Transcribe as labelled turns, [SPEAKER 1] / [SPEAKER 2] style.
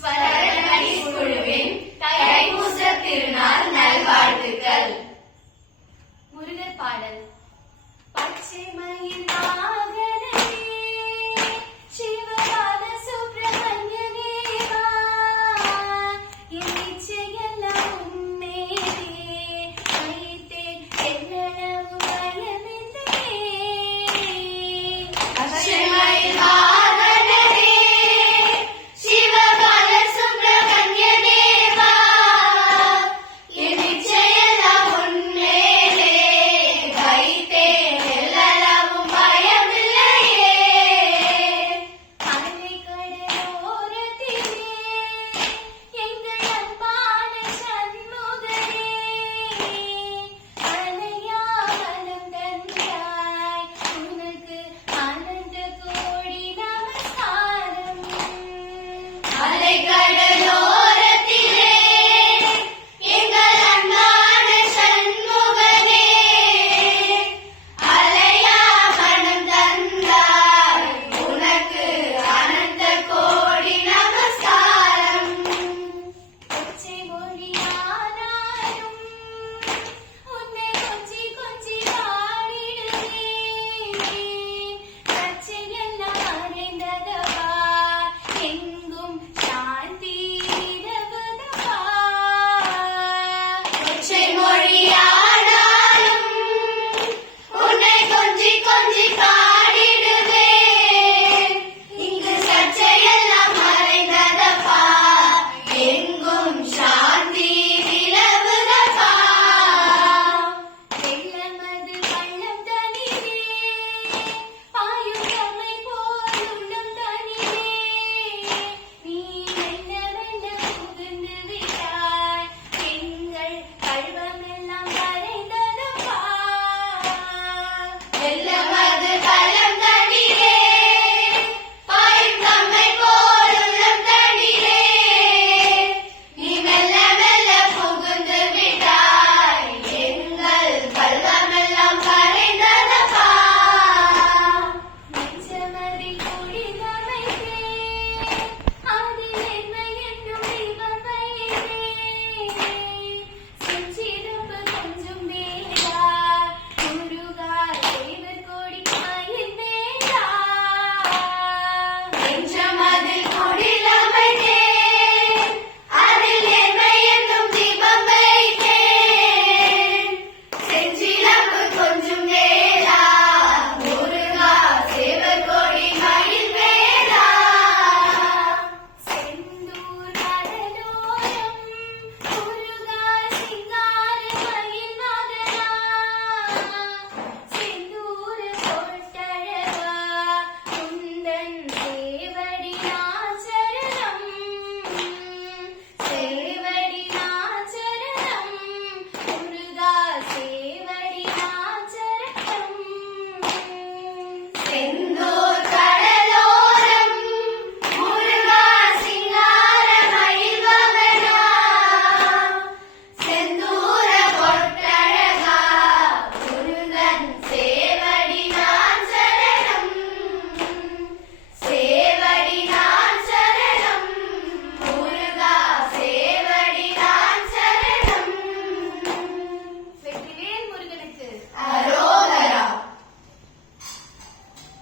[SPEAKER 1] ஸ்வரணி குழுவின் தைப்பூச திருநாள் കാതൽ